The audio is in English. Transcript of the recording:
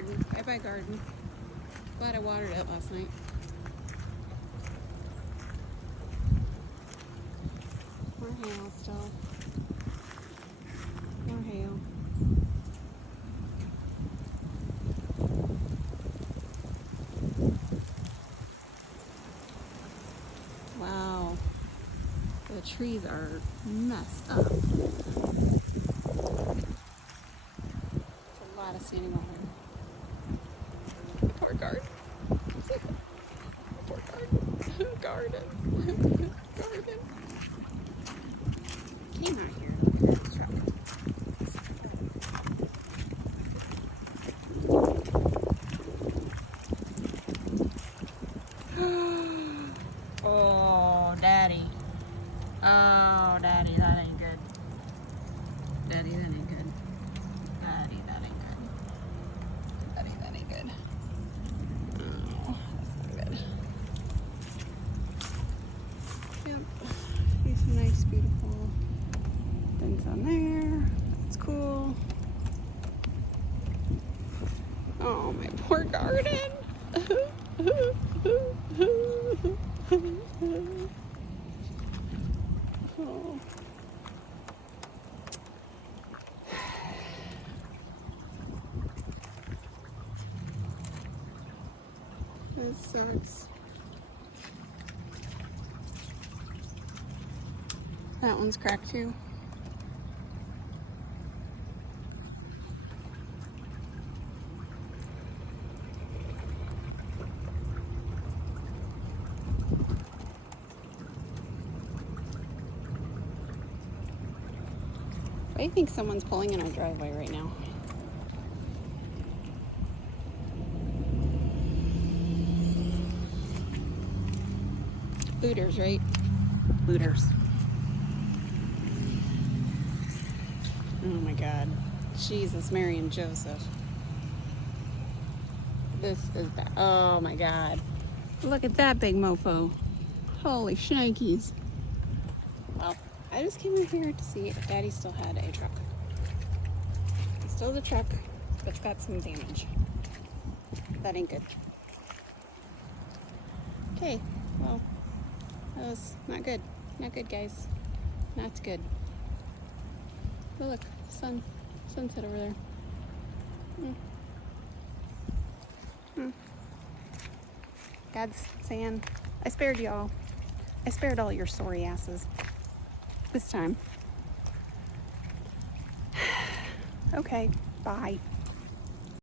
garden. Bye-bye garden. Glad I watered it last night. More hail still. More hail. Wow. The trees are messed up. It's a lot of standing water. The poor garden. Poor garden. Garden. Garden. Came out here. Look at this truck. Oh, Daddy. Oh, Daddy, that ain't good. Daddy, that ain't good. Daddy, that ain't good. Daddy, that ain't good. Oh, that's not good. Yep. See some nice, beautiful things on there. That's cool. Oh, my poor garden. Oh. This sucks. That one's cracked too. I think someone's pulling in our driveway right now. Looters, right? Looters. Oh my God. Jesus, Mary and Joseph. This is bad. Oh my God. Look at that big mofo. Holy shnikes. Well, I just came in here to see if Daddy still had a truck. It's still the truck, but it's got some damage. That ain't good. Okay, well, that was not good. Not good, guys. Not good. Oh, look, sunset over there. God's saying, I spared y'all. I spared all your sorry asses. This time. Okay, bye.